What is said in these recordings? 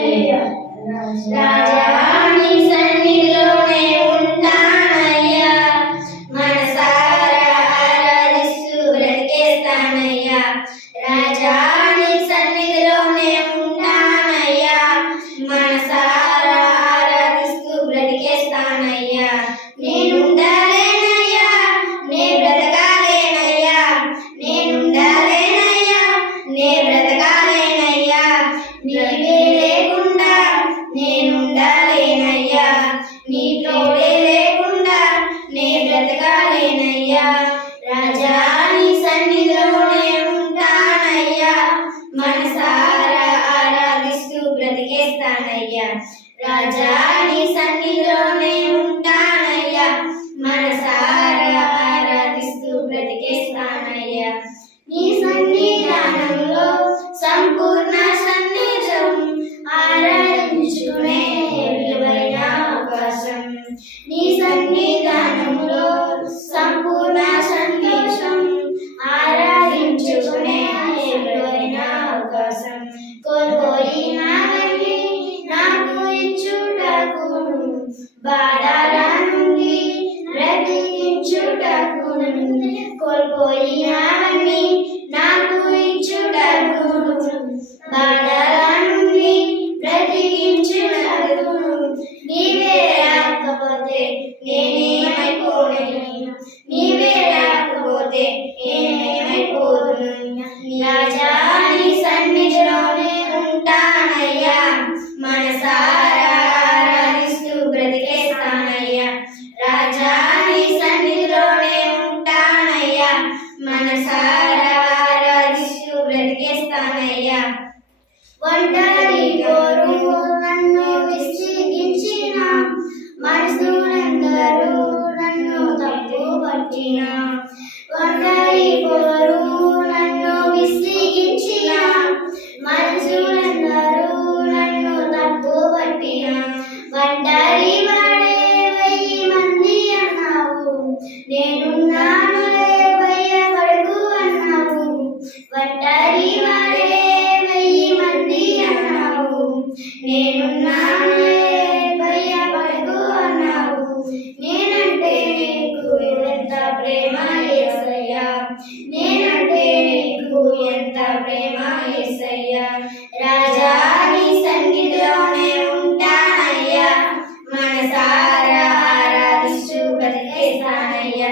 Amen. Amen. అయ్యా. రాజా నీ సన్నిధిలోనే ఉంటానయ్యా. మనసారా ఆరాధిస్తూ బ్రతికేస్తానయ్యా. నీ సన్నిధానంలో సంపూర్ణ సందేశం ఆరాధించుకునే విలువైన అవకాశం. నీ సన్నిధానంలో సంపూర్ణ బాధల నుండి రక్షించుటకు కోల్పోయినావని నా Wonder ప్రేమ ఏసయ్య రాజా నీ సన్నిధిలోనే ఉంటానయ్యా మనసారా ఆరాధిస్తూ బతికేస్తానయ్యా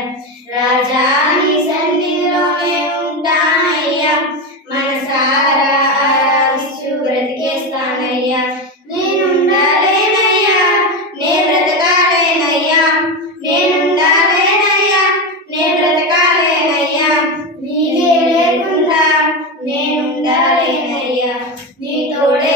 రాజా నీ సన్నిధిలోనే ఉంటానయ్యా మనసారా ఆరాధిస్తూ బ్రతికేస్తానయ్యా नैया नी तोड़े